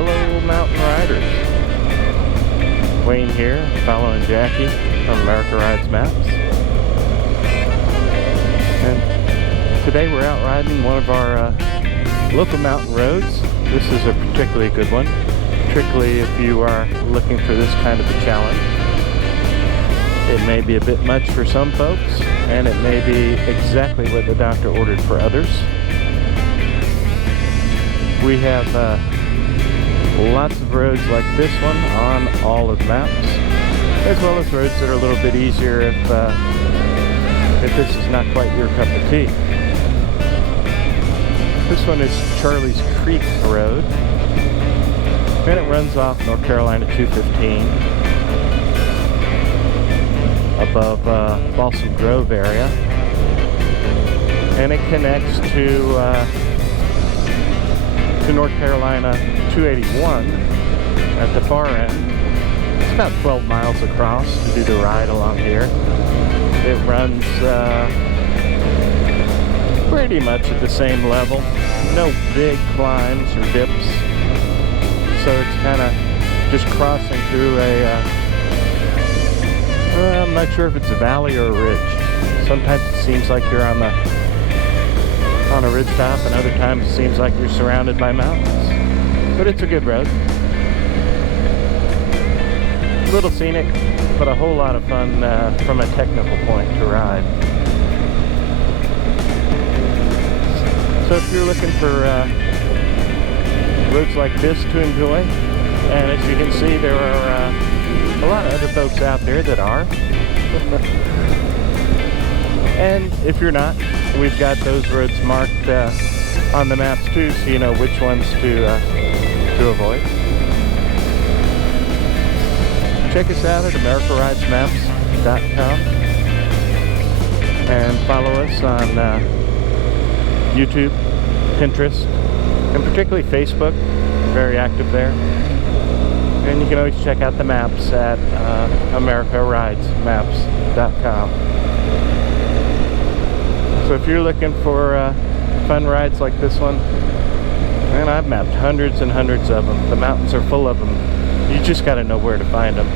fellow mountain riders. Wayne here, following Jackie from America Rides Maps. And today we're out riding one of our local mountain roads. This is a particularly good one, particularly if you are looking for this kind of a challenge. It may be a bit much for some folks, and it may be exactly what the doctor ordered for others. We have lots of roads like this one on all of the maps, as well as roads that are a little bit easier if this is not quite your cup of tea. This one is Charlie's Creek Road, and it runs off North Carolina 215 above Balsam Grove area, and it connects to North Carolina 281 at the far end. It's about 12 miles across to do the ride along here. It runs pretty much at the same level, no big climbs or dips, so it's kind of just crossing through I'm not sure if it's a valley or a ridge. Sometimes it seems like you're on a ridgetop, and other times it seems like you're surrounded by mountains. But it's a good road. A little scenic, but a whole lot of fun from a technical point to ride. So if you're looking for roads like this to enjoy, and as you can see, there are a lot of other folks out there that are. And if you're not, we've got those roads marked on the maps too, so you know which ones to avoid. Check us out at americaridesmaps.com and follow us on YouTube, Pinterest, and particularly Facebook. Very active there. And you can always check out the maps at americaridesmaps.com. So if you're looking for fun rides like this one, man, I've mapped hundreds and hundreds of them. The mountains are full of them. You just got to know where to find them.